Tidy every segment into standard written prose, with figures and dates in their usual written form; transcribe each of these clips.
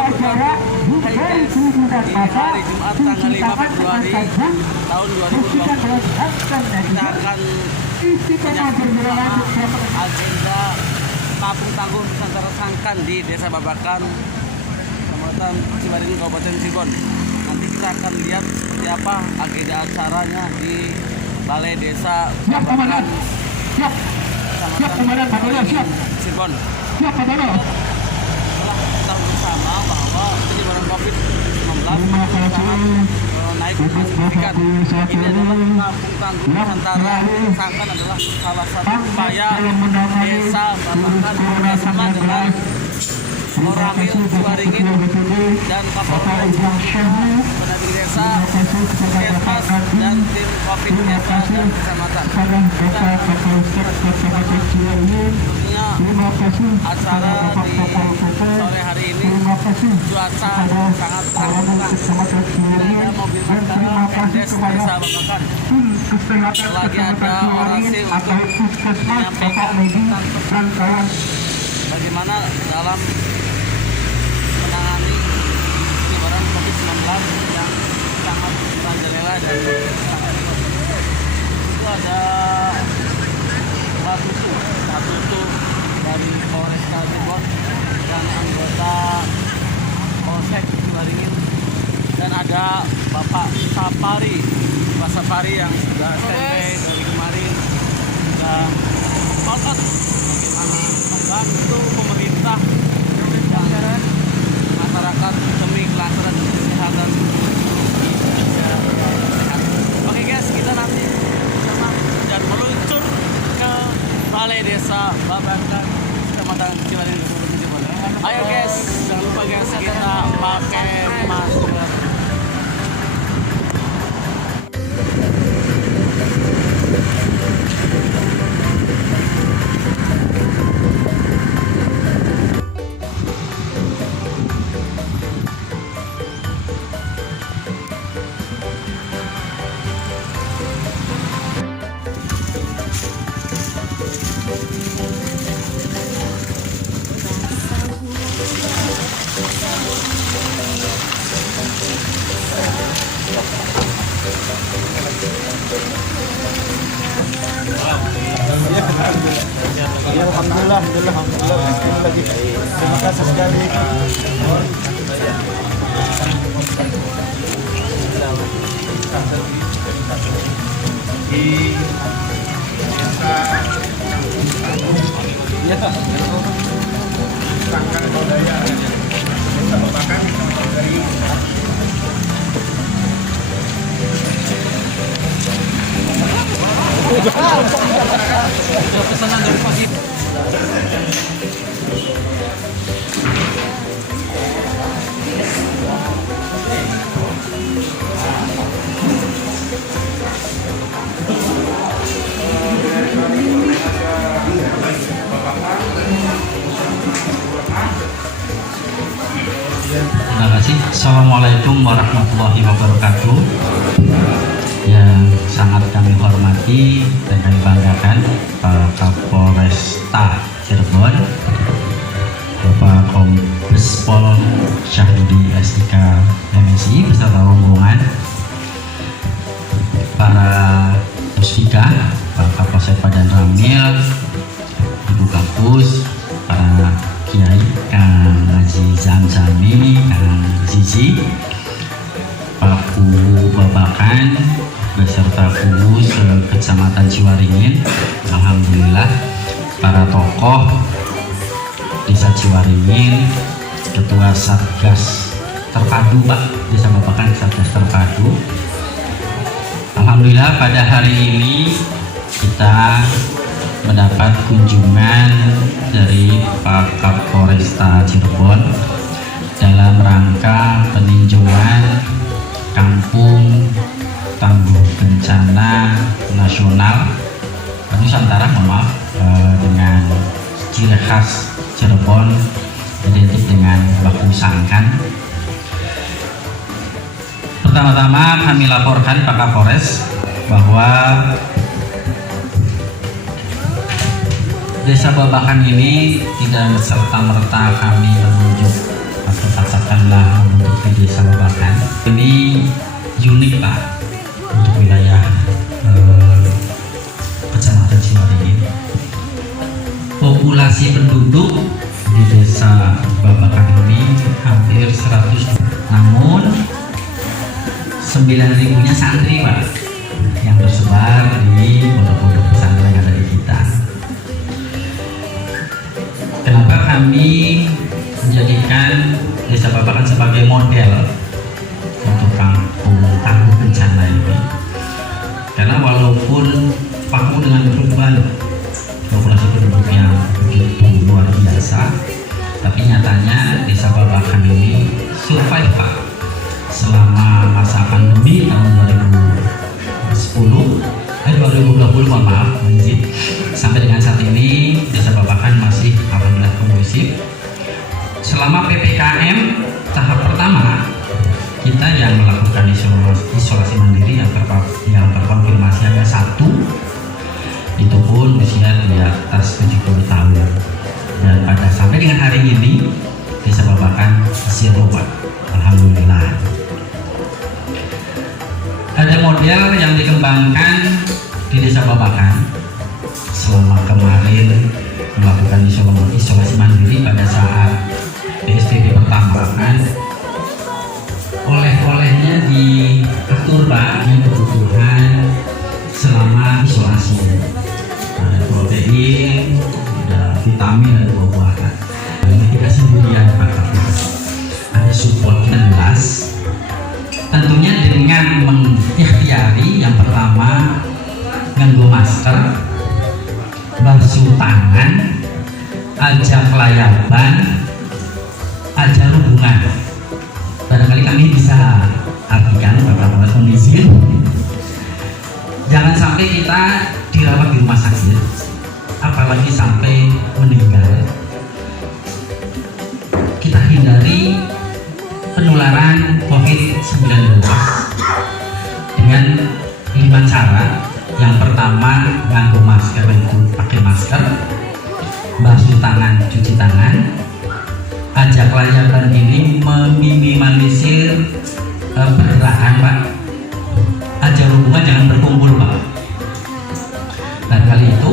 wabarakatuh. Hai guys, di hari Jumat tanggal 5 Februari tahun 2020 kita akan menyaksikan agenda tabung tangguh Nusantara Sangkan di Desa Babakan, Kecamatan Ciwaringin, Kabupaten Cirebon. Nanti kita akan lihat seperti apa agenda acaranya di Balai Desa Babakan, Kecamatan Cirebon. Tahu bersama bahwa penyebaran COVID-19 naik signifikan. Ini adalah tabung tangguh Nusantara Sangkan adalah salah satu upaya Desa Babakan bersama dengan Koramil Ciwaringin dan Kapolres Pendamping Desa, Puskesmas dan tim COVID desa dan kecamatan. Tentunya acara di sore hari ini cuaca sangat terang. Ada mobil bandara Mendes Desa Babakan. Lagi ada orasi untuk menyampaikan tentang bagaimana dalam menangani penyebaran COVID-19 yang sangat merajalela dan sangat itu ada Watutu dari Polres Cirebon dan anggota Polsek Ciwaringin, dan ada Bapak Sapari, Pak Sapari yang sudah standby dari kemarin dan sepakat bagaimana membantu pemerintah dan masyarakat demi kelangsungan kesehatan. Oke guys, kita nanti bersama dan meluncur ke Balai Desa Babakan, Kecamatan Ciwaringin, Kabupaten Cirebon. Ayo guys, jangan lupa guys, kita pakai masker. Ya, alhamdulillah. Terima kasih sekali. Ya, Sangkan Budaya Desa Babakan dari Pesanan dari pagi. Terima kasih. Assalamualaikum warahmatullahi wabarakatuh. Yang sangat kami hormati dan kami banggakan Pak Kapolresta Cirebon, Bapak Kombes Pol Syahrudi SIK MSI beserta rombongan, para Puspika, Pak Kapolsek Padan Ramil, Ibu Kapus, para Kiai, Kang Haji Zamzami, Kang Zizi, Pak Kubu Babakan beserta Kubu Kecamatan Ciwaringin. Alhamdulillah, para tokoh Desa Ciwaringin, Ketua Satgas Terpadu Pak Desa Babakan, Satgas Terpadu. Alhamdulillah pada hari ini kita mendapat kunjungan dari Pak Kapolresta Cirebon dalam rangka peninjauan Kampung Tangguh Bencana Nasional Nusantara, dengan ciri khas Cirebon identik dengan baku sangkan. Pertama-tama kami laporkan Pak Kapolres bahwa Desa Babakan ini tidak serta-merta kami menunjuk atau katakanlah membentuk di Desa Babakan ini unik Pak untuk wilayah Kecamatan Ciwaringin. Populasi penduduk di Desa Babakan ini hampir 100, namun 9.000-nya santri Pak yang tersebar di pondok-pondok pesantren yang ada di kita. Kenapa kami menjadikan Desa Babakan sebagai model untuk kampung tangguh bencana ini? Karena walaupun paku dengan beban populasi penduduk yang begitu luar biasa, tapi nyatanya Desa Babakan ini survive Pak selama masa pandemi tahun 2020 mohon maaf sampai dengan saat ini Desa Babakan masih alhamdulillah kondusif. Selama PPKM tahap pertama kita yang melakukan isolasi mandiri yang terkonfirmasi hanya 1, itu pun usia di atas 70 tahun, dan pada sampai dengan hari ini Desa Babakan zero Pak, alhamdulillah. Ada model yang dikembangkan di Desa Babakan selama kemarin melakukan isolasi mandiri pada saat PSBB pertama kan, oleh-olehnya diatur Pak yang kebutuhan selama isolasi. Ada protein, ada vitamin, ada buah-buahan. Ini tidak sendirian Pak, ada support 16. Tentunya dengan mengikhtiari yang pertama nganggo masker, basuh tangan, ajak layaban, ajak hubungan. Barangkali kami bisa artikan Bapak kondisi. Jangan sampai kita dirawat di rumah sakit, apalagi sampai meninggal. Kita hindari penularan COVID-19 dengan 5 cara. Yang pertama, nganggo masker, itu pakai masker, basuh tangan, cuci tangan, ajak layaban ini meminimalisir pergerakan Pak, ajak hubungan, jangan berkumpul Pak. Dan kali itu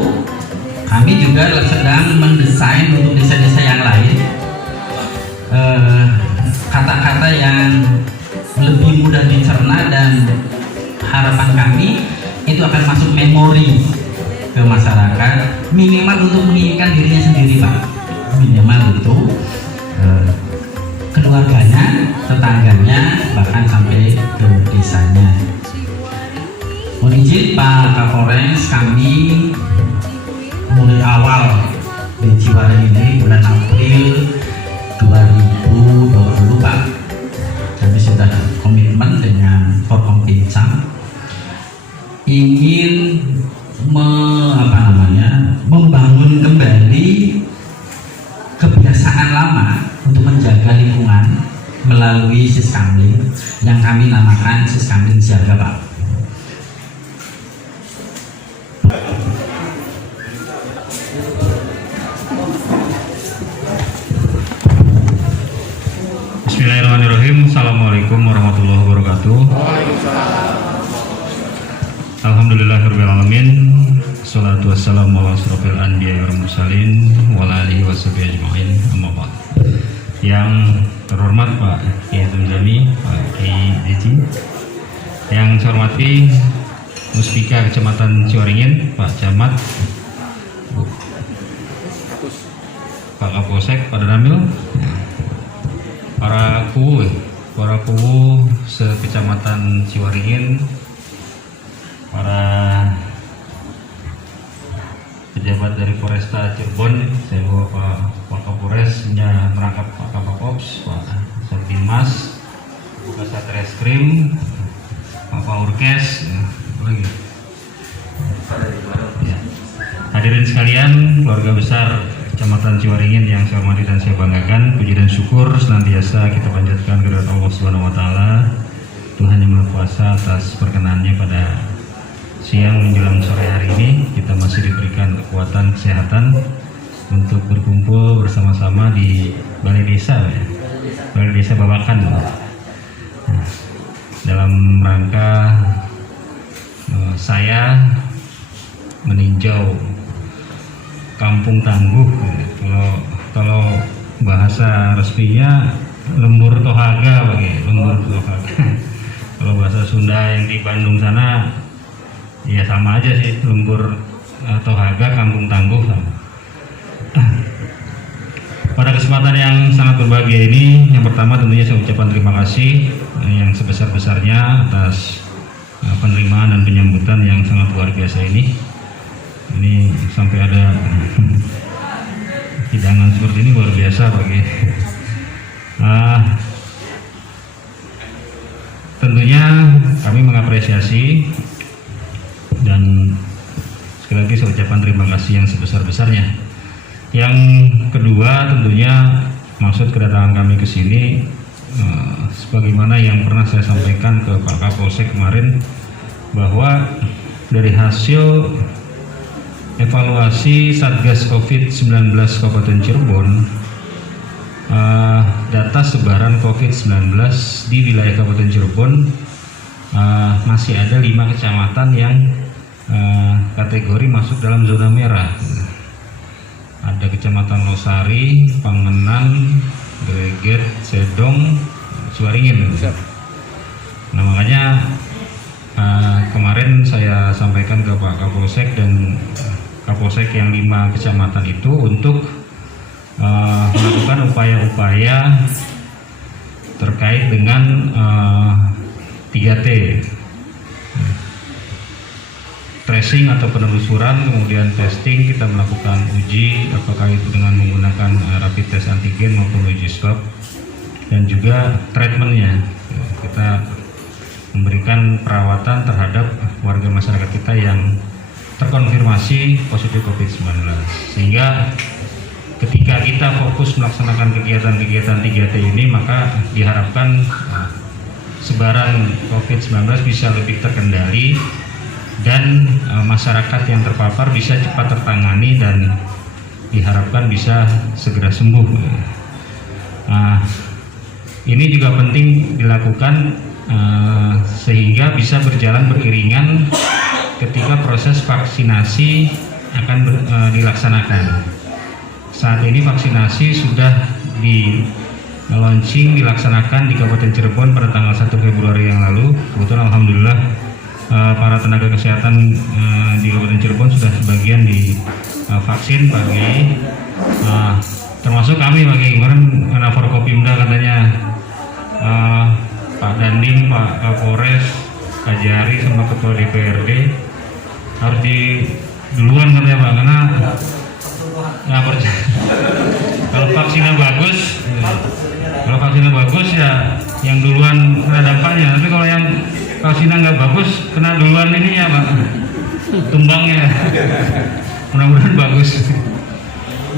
kami juga sedang mendesain untuk desa-desa yang lain kata-kata yang lebih mudah dicerna, dan harapan kami itu akan masuk memori ke masyarakat, minimal untuk mengingatkan dirinya sendiri Pak, minimal itu keluarganya, tetangganya, bahkan sampai ke desanya. Mohon izin Pak Kapolres, kami mulai awal di Ciwaringin ini bulan April 2020 Pak, kami sudah komitmen dengan Forkompimcam ingin membangun kembali kebiasaan lama untuk menjaga lingkungan melalui Siskamling yang kami namakan Siskamling Siaga Pak. Bismillahirrahmanirrahim. Assalamualaikum warahmatullahi wabarakatuh. Alhamdulillahirrahmanirrahim. Assalatu wassalamu ala asrofil anbiya wal mursalin wa alihi washabihi ajma'in, amma ba'd. Yang terhormat Pak Kiai Tumjami, Pak Kiai Deji, yang saya hormati Muspika Kecamatan Ciwaringin, Pak Camat, Pak Kapolsek, Pak Danamil, para kuwu sekecamatan Ciwaringin, para pejabat dari Polresta Cirebon, saya bawa Pak Kapolresnya merangkap Pak Kapops, Pak Sardimas, Pak Satreskrim, Pak Paurkes, lagi. Ya. Hadirin sekalian, keluarga besar Kecamatan Ciwaringin yang saya hormati dan saya banggakan, puji dan syukur senantiasa kita panjatkan kepada Allah Subhanahu wa taala, Tuhan yang Maha Kuasa, atas perkenannya pada siang menjelang sore hari ini kita masih diberikan kekuatan kesehatan untuk berkumpul bersama-sama di balai desa ya. Desa Babakan. Nah, dalam rangka saya meninjau Kampung Tangguh, kalau bahasa resminya lembur tohaga, lembur tohaga. Kalau bahasa Sunda yang di Bandung sana ya sama aja sih, lembur tohaga Kampung Tangguh sama. Pada kesempatan yang sangat berbahagia ini, yang pertama tentunya saya ucapkan terima kasih yang sebesar-besarnya atas penerimaan dan penyambutan yang sangat luar biasa ini. Ini sampai ada hidangan seperti ini luar biasa bagi. Tentunya kami mengapresiasi dan sekali lagi saya ucapkan terima kasih yang sebesar-besarnya. Yang kedua tentunya maksud kedatangan kami ke sini sebagaimana yang pernah saya sampaikan ke Pak Kapolsek kemarin, bahwa dari hasil evaluasi Satgas COVID-19 Kabupaten Cirebon, data sebaran COVID-19 di wilayah Kabupaten Cirebon masih ada 5 kecamatan yang kategori masuk dalam zona merah. Ada Kecamatan Losari, Pangenan, Greget, Sedong, Ciwaringin. Nah makanya kemarin saya sampaikan ke Pak Kapolsek dan Kapolsek yang 5 kecamatan itu untuk melakukan upaya-upaya terkait dengan 3T, tracing atau penelusuran, kemudian testing, kita melakukan uji apakah itu dengan menggunakan rapid test antigen maupun uji swab, dan juga treatmentnya kita memberikan perawatan terhadap warga masyarakat kita yang terkonfirmasi positif COVID-19, sehingga ketika kita fokus melaksanakan kegiatan-kegiatan 3T ini, maka diharapkan sebaran COVID-19 bisa lebih terkendali dan masyarakat yang terpapar bisa cepat tertangani dan diharapkan bisa segera sembuh. Ini juga penting dilakukan sehingga bisa berjalan beriringan ketika proses vaksinasi akan dilaksanakan. Saat ini vaksinasi sudah dilaksanakan di Kabupaten Cirebon pada tanggal 1 Februari yang lalu. Kebetulan alhamdulillah para tenaga kesehatan di Kabupaten Cirebon sudah sebagian divaksin pagi, termasuk kami pagi kemarin karena Forkopimda katanya Pak Dandim, Pak Kapolres, Kak Jari sama Ketua DPRD harus duluan katanya Pak, karena nggak percaya. Kalau vaksinnya bagus ya yang duluan kena dampaknya, tapi kalau yang vaksinnya nggak bagus kena duluan ini ya Pak, tumbangnya. Mudah-mudahan bagus.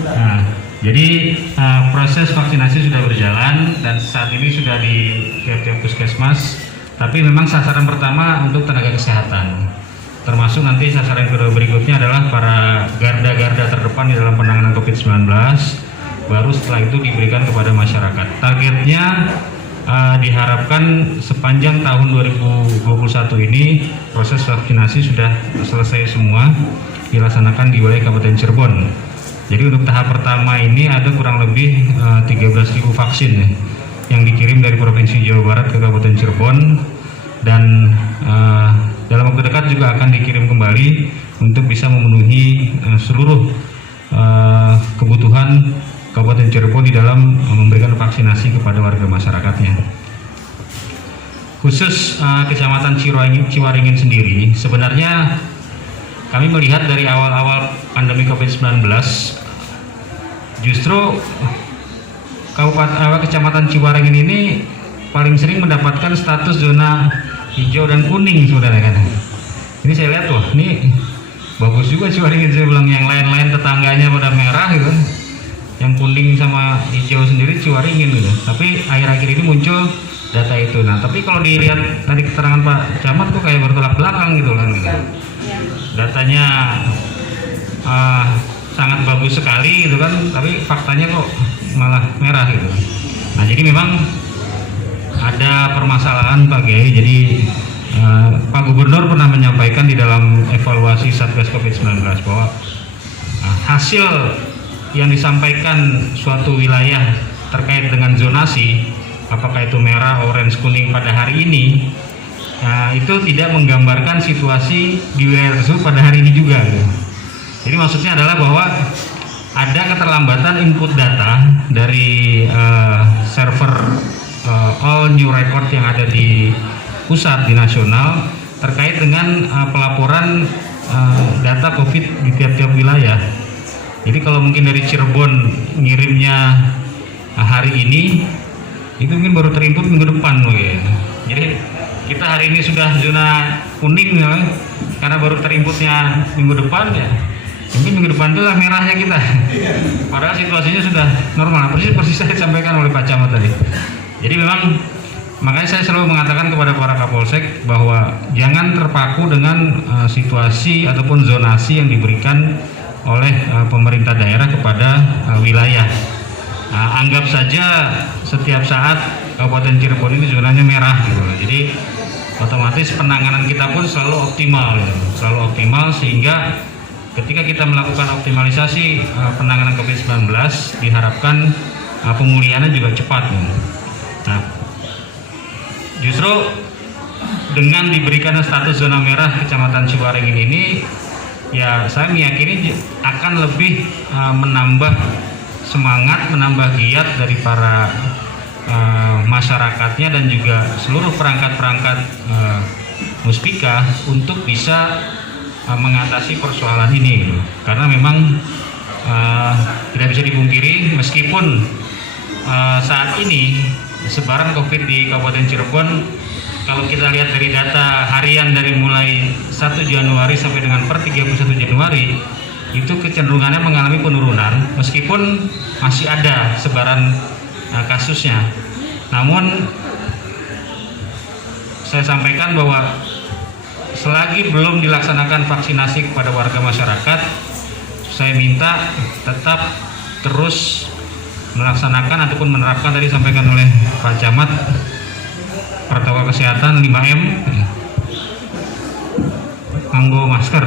Nah, jadi proses vaksinasi sudah berjalan dan saat ini sudah di tiap-tiap puskesmas, tapi memang sasaran pertama untuk tenaga kesehatan, termasuk nanti sasaran kedua berikutnya adalah para garda-garda terdepan di dalam penanganan COVID-19, baru setelah itu diberikan kepada masyarakat. Targetnya diharapkan sepanjang tahun 2021 ini proses vaksinasi sudah selesai semua, dilaksanakan di wilayah Kabupaten Cirebon. Jadi untuk tahap pertama ini ada kurang lebih 13.000 vaksin ya, yang dikirim dari Provinsi Jawa Barat ke Kabupaten Cirebon, dan dalam waktu dekat juga akan dikirim kembali untuk bisa memenuhi seluruh kebutuhan Kabupaten Cirebon di dalam memberikan vaksinasi kepada warga masyarakatnya. Khusus Kecamatan Ciwaringin sendiri, sebenarnya kami melihat dari awal-awal pandemi COVID-19 justru Kecamatan Ciwaringin ini paling sering mendapatkan status zona hijau dan kuning, saudara kan. Ini saya lihat loh, ini bagus juga Ciwaringin, saya bilang yang lain-lain tetangganya pada merah gitu, yang kuning sama hijau sendiri Ciwaringin gitu. Tapi akhir-akhir ini muncul data itu. Nah, tapi kalau dilihat tadi keterangan Pak Camat kok kayak bertolak belakang gitu kan gitu. Datanya sangat bagus sekali gitu kan, tapi faktanya kok malah merah gitu. Nah, jadi memang ada permasalahan Pak Kiai. Jadi Pak Gubernur pernah menyampaikan di dalam evaluasi Satgas COVID-19 bahwa hasil yang disampaikan suatu wilayah terkait dengan zonasi, apakah itu merah, orange, kuning pada hari ini, itu tidak menggambarkan situasi di wilayah tersebut pada hari ini juga. Jadi maksudnya adalah bahwa ada keterlambatan input data dari server all new record yang ada di pusat, di nasional, terkait dengan pelaporan data COVID di tiap-tiap wilayah. Jadi kalau mungkin dari Cirebon ngirimnya hari ini, itu mungkin baru terinput minggu depan. Jadi kita hari ini sudah zona kuning ya, karena baru terinputnya minggu depan ya. Mungkin minggu depan itulah merahnya kita. Padahal situasinya sudah normal. Persis saya sampaikan oleh Pak Camat tadi. Jadi memang makanya saya selalu mengatakan kepada para Kapolsek bahwa jangan terpaku dengan situasi ataupun zonasi yang diberikan oleh pemerintah daerah kepada wilayah. Anggap saja setiap saat Kabupaten Cirebon ini zonanya merah gitu. Jadi otomatis penanganan kita pun selalu optimal, selalu optimal, sehingga ketika kita melakukan optimalisasi penanganan COVID-19 diharapkan pemulihannya juga cepat. Nah, justru dengan diberikan status zona merah Kecamatan Ciwaringin ini, ya saya meyakini akan lebih menambah semangat, menambah giat dari para masyarakatnya dan juga seluruh perangkat-perangkat muspika untuk bisa mengatasi persoalan ini, karena memang tidak bisa dipungkiri meskipun saat ini sebaran COVID di Kabupaten Cirebon, kalau kita lihat dari data harian dari mulai 1 Januari sampai dengan per 31 Januari, itu kecenderungannya mengalami penurunan meskipun masih ada sebaran kasusnya. Namun saya sampaikan bahwa selagi belum dilaksanakan vaksinasi kepada warga masyarakat, saya minta tetap terus melaksanakan ataupun menerapkan tadi disampaikan oleh Pak Camat protokol kesehatan 5M, nganggo masker,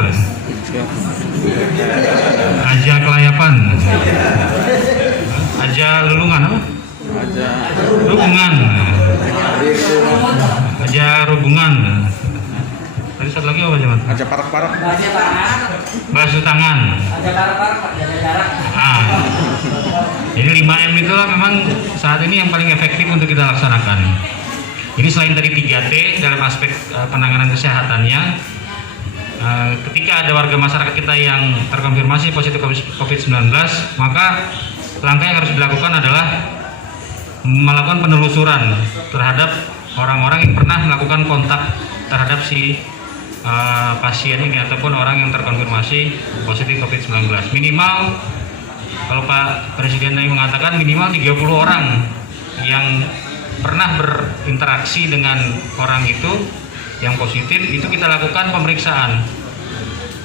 aja kelayapan, aja lelungan, rubungan, aja rubungan. Tadi satu lagi apa Camat? Aja parak-parak. Basuh tangan. Jadi 5M itulah memang saat ini yang paling efektif untuk kita laksanakan. Jadi selain dari 3T dalam aspek penanganan kesehatannya, ketika ada warga masyarakat kita yang terkonfirmasi positif COVID-19, maka langkah yang harus dilakukan adalah melakukan penelusuran terhadap orang-orang yang pernah melakukan kontak terhadap si pasien ini ataupun orang yang terkonfirmasi positif COVID-19. Minimal, kalau Pak Presiden tadi mengatakan minimal 30 orang yang pernah berinteraksi dengan orang itu yang positif, itu kita lakukan pemeriksaan,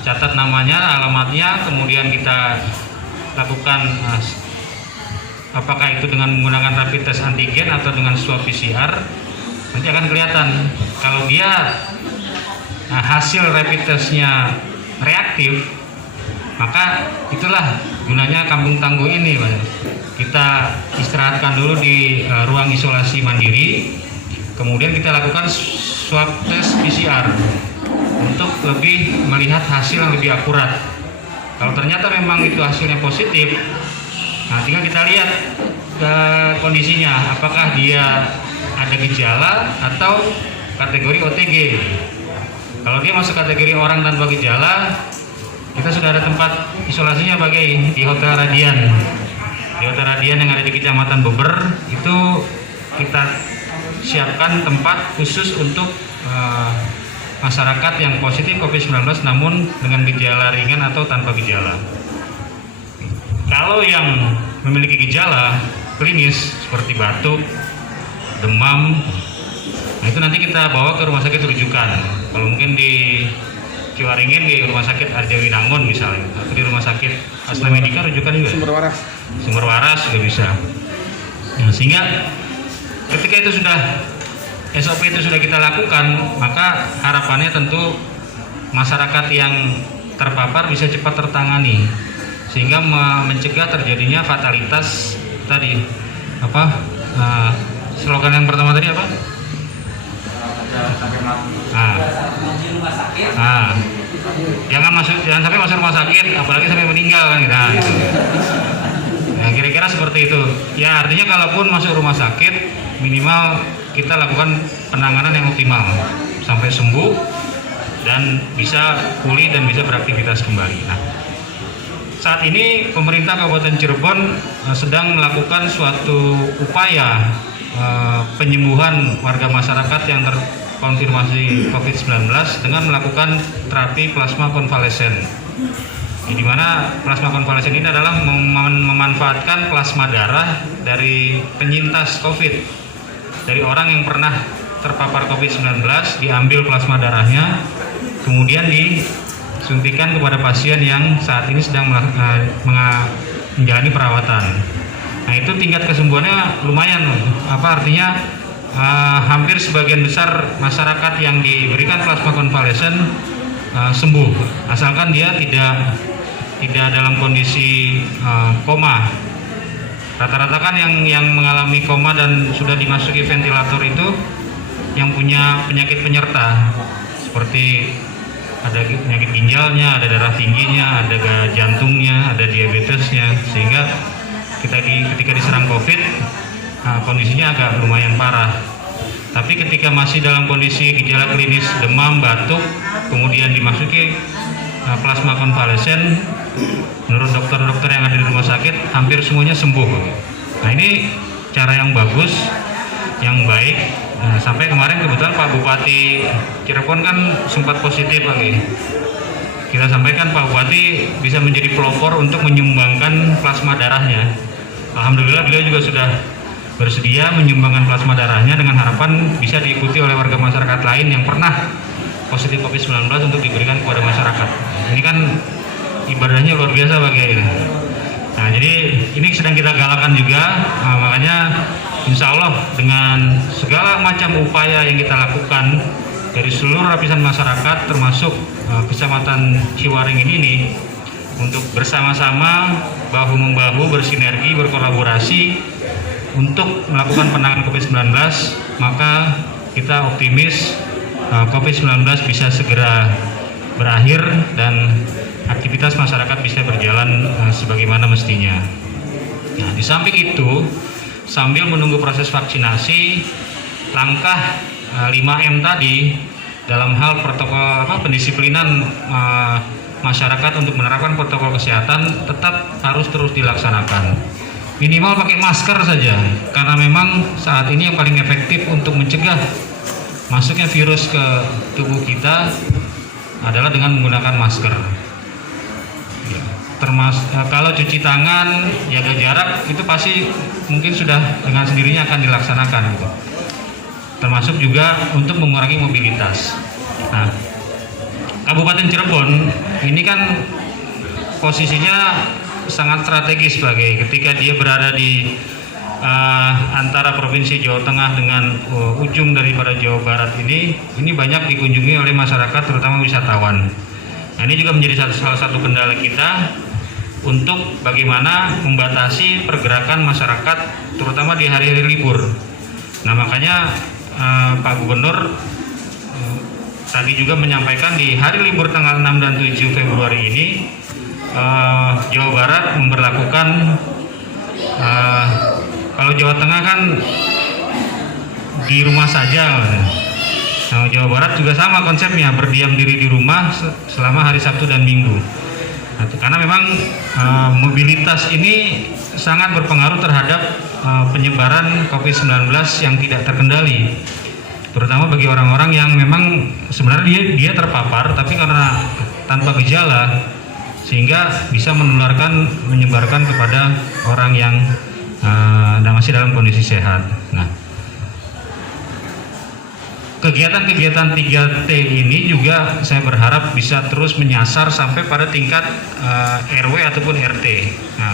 catat namanya, alamatnya, kemudian kita lakukan apakah itu dengan menggunakan rapid test antigen atau dengan swab PCR. Nanti akan kelihatan kalau dia hasil rapid testnya reaktif, maka itulah gunanya kampung tangguh ini. Kita istirahatkan dulu di ruang isolasi mandiri, kemudian kita lakukan swab test PCR untuk lebih melihat hasil yang lebih akurat. Kalau ternyata memang itu hasilnya positif, nah tinggal kita lihat kondisinya, apakah dia ada gejala atau kategori OTG. Kalau dia masuk kategori orang tanpa gejala, kita sudah ada tempat isolasinya bagai di Hotel Radian. Di Hotel Radian yang ada di Kecamatan Beber, itu kita siapkan tempat khusus untuk masyarakat yang positif COVID-19 namun dengan gejala ringan atau tanpa gejala. Kalau yang memiliki gejala klinis seperti batuk, demam, nah itu nanti kita bawa ke rumah sakit rujukan. Kalau mungkin di Ciwaringin di rumah sakit Arjawinangun misalnya, atau di rumah sakit Asna Medika rujukan juga. Sumber Waras juga bisa. Nah, sehingga ketika itu sudah SOP itu sudah kita lakukan, maka harapannya tentu masyarakat yang terpapar bisa cepat tertangani sehingga mencegah terjadinya fatalitas tadi. Slogan yang pertama tadi apa? Jangan sampai masuk rumah sakit, apalagi sampai meninggal kan gitu. Nah, kira-kira seperti itu. Ya, artinya kalaupun masuk rumah sakit, minimal kita lakukan penanganan yang optimal sampai sembuh dan bisa pulih dan bisa beraktivitas kembali. Nah, saat ini pemerintah Kabupaten Cirebon sedang melakukan suatu upaya penyembuhan warga masyarakat yang terkonfirmasi COVID-19 dengan melakukan terapi plasma konvalesen. Di mana plasma konvalesen ini adalah memanfaatkan plasma darah dari penyintas COVID, dari orang yang pernah terpapar COVID-19, diambil plasma darahnya, kemudian disuntikan kepada pasien yang saat ini sedang menjalani perawatan. Nah, itu tingkat kesembuhannya lumayan, artinya hampir sebagian besar masyarakat yang diberikan plasma konvalesen sembuh, asalkan dia tidak dalam kondisi koma. Rata-rata kan yang mengalami koma dan sudah dimasuki ventilator itu yang punya penyakit penyerta seperti ada penyakit ginjalnya, ada darah tingginya, ada jantungnya, ada diabetesnya, sehingga ketika diserang COVID kondisinya agak lumayan parah. Tapi ketika masih dalam kondisi gejala klinis demam, batuk, kemudian dimasuki plasma konvalesen, menurut dokter-dokter yang ada di rumah sakit hampir semuanya sembuh. Nah, ini cara yang bagus, yang baik. Nah, sampai kemarin kebetulan Pak Bupati Cirebon kan sempat positif lagi. Kita sampaikan Pak Bupati bisa menjadi pelopor untuk menyumbangkan plasma darahnya. Alhamdulillah beliau juga sudah bersedia menyumbangkan plasma darahnya dengan harapan bisa diikuti oleh warga masyarakat lain yang pernah positif COVID-19 untuk diberikan kepada masyarakat. Ini kan ibadahnya luar biasa bagi ini. Nah, jadi ini sedang kita galakan juga, makanya insya Allah dengan segala macam upaya yang kita lakukan dari seluruh lapisan masyarakat termasuk Kecamatan Ciwaringin ini untuk bersama-sama bahu-membahu bersinergi, berkolaborasi untuk melakukan penanganan COVID-19, maka kita optimis COVID-19 bisa segera berakhir dan aktivitas masyarakat bisa berjalan sebagaimana mestinya. Nah, di samping itu, sambil menunggu proses vaksinasi, langkah 5M tadi dalam hal protokol pendisiplinan masyarakat untuk menerapkan protokol kesehatan tetap harus terus dilaksanakan. Minimal pakai masker saja, karena memang saat ini yang paling efektif untuk mencegah masuknya virus ke tubuh kita adalah dengan menggunakan masker. Kalau cuci tangan, jaga jarak, itu pasti mungkin sudah dengan sendirinya akan dilaksanakan gitu. Termasuk juga untuk mengurangi mobilitas. Nah, Kabupaten Cirebon ini kan posisinya sangat strategis ketika dia berada di antara Provinsi Jawa Tengah dengan ujung daripada Jawa Barat ini banyak dikunjungi oleh masyarakat, terutama wisatawan. Nah, ini juga menjadi salah satu kendala kita untuk bagaimana membatasi pergerakan masyarakat, terutama di hari-hari libur. Nah, makanya Pak Gubernur tadi juga menyampaikan di hari libur tanggal 6 dan 7 Februari ini Jawa Barat memberlakukan kalau Jawa Tengah kan di rumah saja. Nah, Jawa Barat juga sama konsepnya, berdiam diri di rumah selama hari Sabtu dan Minggu. Nah, karena memang mobilitas ini sangat berpengaruh terhadap penyebaran COVID-19 yang tidak terkendali, terutama bagi orang-orang yang memang sebenarnya dia terpapar tapi karena tanpa gejala, sehingga bisa menyebarkan kepada orang yang masih dalam kondisi sehat. Nah, kegiatan-kegiatan 3T ini juga saya berharap bisa terus menyasar sampai pada tingkat RW ataupun RT. Nah,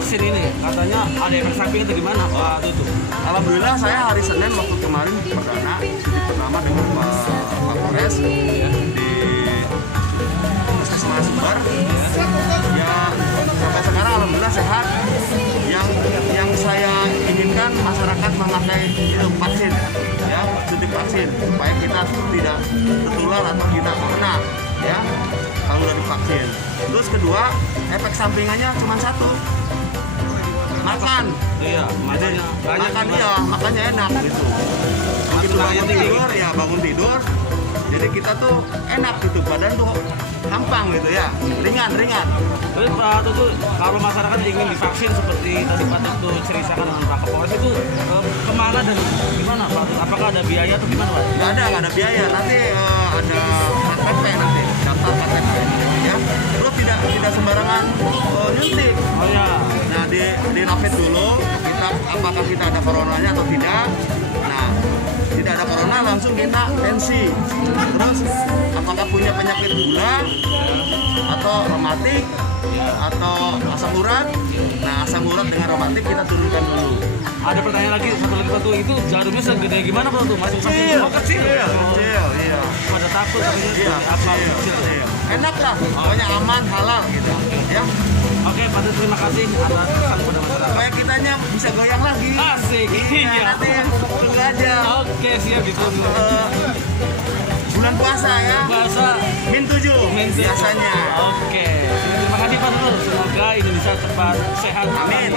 vaksin ini? Katanya ada efek samping itu gimana Pak Tutu? Alhamdulillah saya hari Senin waktu kemarin perdana cuti pertama dengan Pak Polres di Puskesmas Sumber. Ya sampai sekarang alhamdulillah sehat. Yang saya inginkan masyarakat memakai itu vaksin, ya suntik vaksin supaya kita tidak tertular atau tidak kena, ya kalau udah divaksin. Terus kedua, efek sampingannya cuma satu, makan. Iya, makanya Makan iya, makannya enak gitu. Begitu bangun tidur, ya bangun tidur. Jadi kita tuh enak gitu, badan tuh gampang gitu ya, ringan. Tapi Pak Tutu, kalau masyarakat ingin divaksin seperti tadi Pak Tutu ceritakan dengan Pak Kapolres itu kemana dan gimana Pak? Apakah ada biaya atau gimana Pak? Nggak ada biaya. Nanti ada KTP nanti, daftar KTP ya. Terus tidak sembarangan nyuntik. Oh ya. Nah di rapid dulu, kita apakah kita ada coronanya atau tidak. Nah tidak ada corona langsung kita tensi. Terus apakah punya penyakit gula atau rematik atau asam urat. Nah asam urat dengan rematik kita turunkan dulu. Ada pertanyaan lagi, satu lagi Pak Tutu, itu jarumnya segede gimana Pak Tutu? Masuk Kecil, iya. Pada takut katanya Iya, apa? kecil. Enak lah, pokoknya aman, halal gitu ya. Oke Pak Tutu, terima kasih atas pesan kepada masyarakat. Supaya kitanya bisa goyang lagi. Asik, Iya, iya. nanti tunggu aja. Oke, siap ditunggu. Bulan puasa ya. Bahasa Min 7 biasanya. Oke, terima kasih Pak Tutu. Semoga Indonesia cepat sehat. Amin.